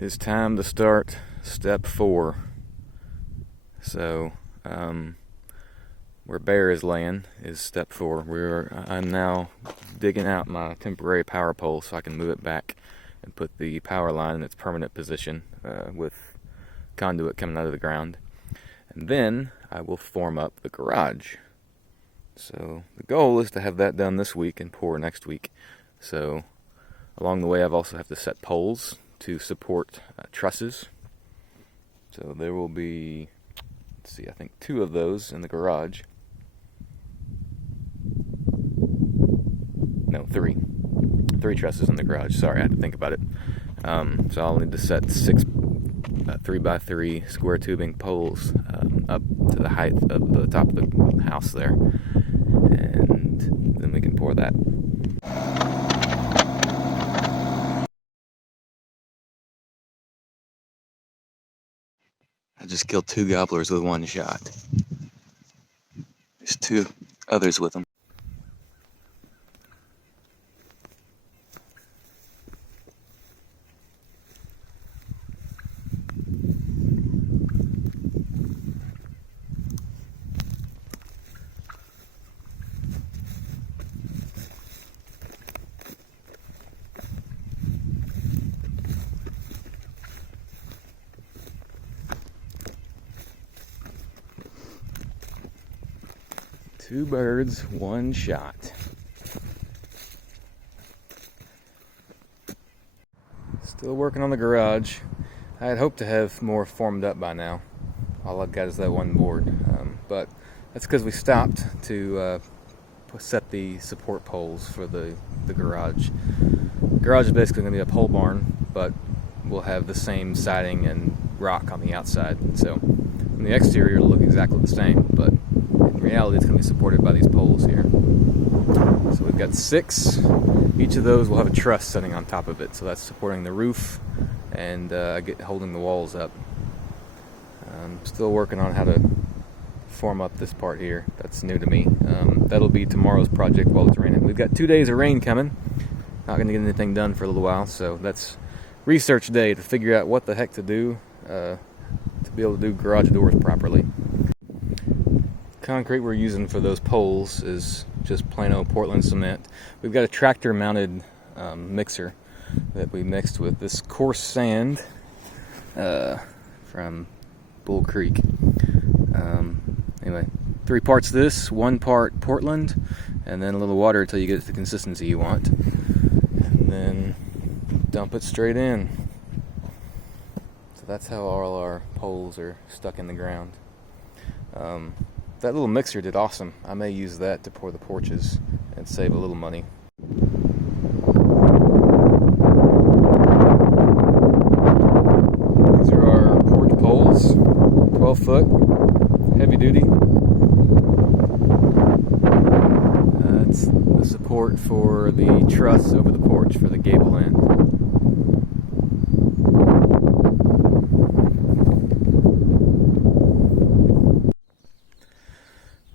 is time to start step 4. So, where Bear is laying is step 4. I'm now digging out my temporary power pole so I can move it back and put the power line in its permanent position with conduit coming out of the ground. And then I will form up the garage. So the goal is to have that done this week and pour next week. So along the way I've also have to set poles to support trusses. So there will be, let's see, I think 2 of those in the garage. No, 3. 3 trusses in the garage. Sorry, I had to think about it. So I'll need to set 6 3x3 square tubing poles up to the height of the top of the house there. And then we can pour that. I just killed 2 gobblers with 1 shot. There's 2 others with them. Two birds, 1 shot. Still working on the garage. I had hoped to have more formed up by now. All I've got is that 1 board. But that's because we stopped to set the support poles for the garage. The garage is basically going to be a pole barn, but we'll have the same siding and rock on the outside. So on the exterior it'll look exactly the same, but in reality it's going to be supported by these poles here. So we've got 6. Each of those will have a truss sitting on top of it, so that's supporting the roof and holding the walls up. I'm still working on how to form up this part here. That's new to me. That'll be tomorrow's project while it's raining. We've got 2 days of rain coming. Not going to get anything done for a little while, so that's research day to figure out what the heck to do to be able to do garage doors properly. Concrete we're using for those poles is just plain old Portland cement. We've got a tractor mounted mixer that we mixed with this coarse sand from Bull Creek. Anyway, 3 parts this, 1 part Portland, and then a little water until you get the consistency you want. And then dump it straight in. So that's how all our poles are stuck in the ground. That little mixer did awesome. I may use that to pour the porches and save a little money. These are our porch poles, 12 foot, heavy duty. That's the support for the truss over the porch for the gable end.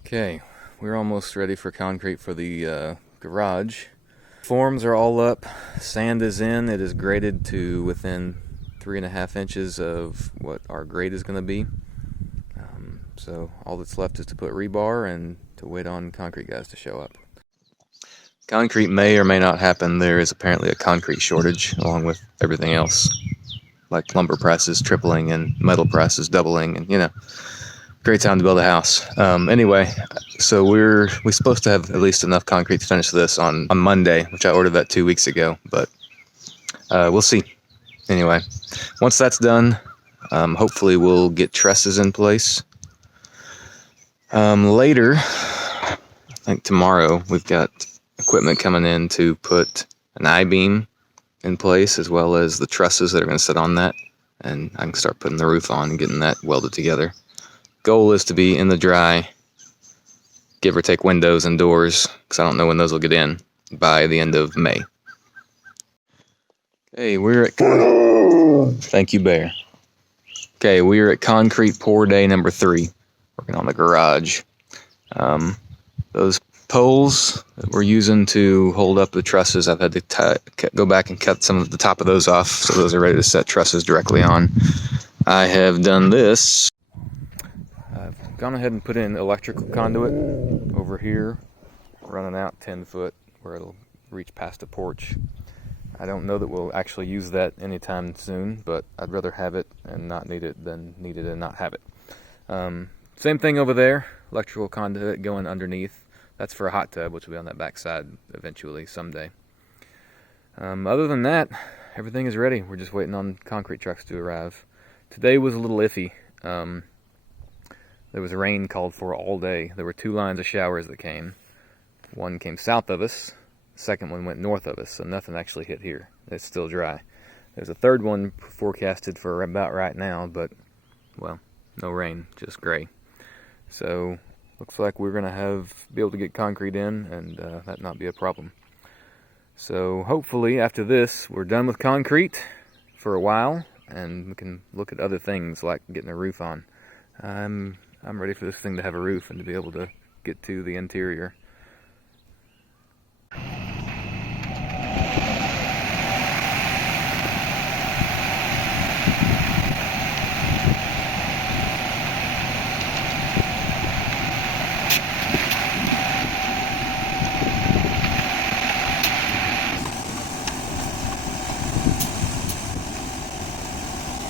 Okay, we're almost ready for concrete for the garage. Forms are all up, sand is in, it is graded to within 3.5 inches of what our grade is going to be. So all that's left is to put rebar and to wait on concrete guys to show up. Concrete may or may not happen. There is apparently a concrete shortage along with everything else, like lumber prices tripling and metal prices doubling, and great time to build a house. Anyway, so we're supposed to have at least enough concrete to finish this on Monday, which I ordered that 2 weeks ago, but we'll see. Anyway, once that's done, hopefully we'll get trusses in place. Later, I think tomorrow, we've got equipment coming in to put an I-beam in place, as well as the trusses that are going to sit on that, and I can start putting the roof on and getting that welded together. Goal is to be in the dry, give or take windows and doors, because I don't know when those will get in, by the end of May. Okay, thank you, Bear. Okay, we're at concrete pour day number 3, working on the garage. Those poles that we're using to hold up the trusses, I've had to go back and cut some of the top of those off, so those are ready to set trusses directly on. I have done this. I've gone ahead and put in electrical conduit over here, running out 10 foot where it'll reach past the porch. I don't know that we'll actually use that anytime soon, but I'd rather have it and not need it than need it and not have it. Same thing over there, electrical conduit going underneath. That's for a hot tub, which will be on that back side eventually, someday. Other than that, everything is ready. We're just waiting on concrete trucks to arrive. Today was a little iffy. There was rain called for all day. There were 2 lines of showers that came. One came south of us, the second one went north of us, so nothing actually hit here. It's still dry. There's a third one forecasted for about right now, but, well, no rain, just gray. So, looks like we're going to be able to get concrete in, and that not be a problem. So, hopefully, after this, we're done with concrete for a while, and we can look at other things like getting a roof on. I'm ready for this thing to have a roof and to be able to get to the interior.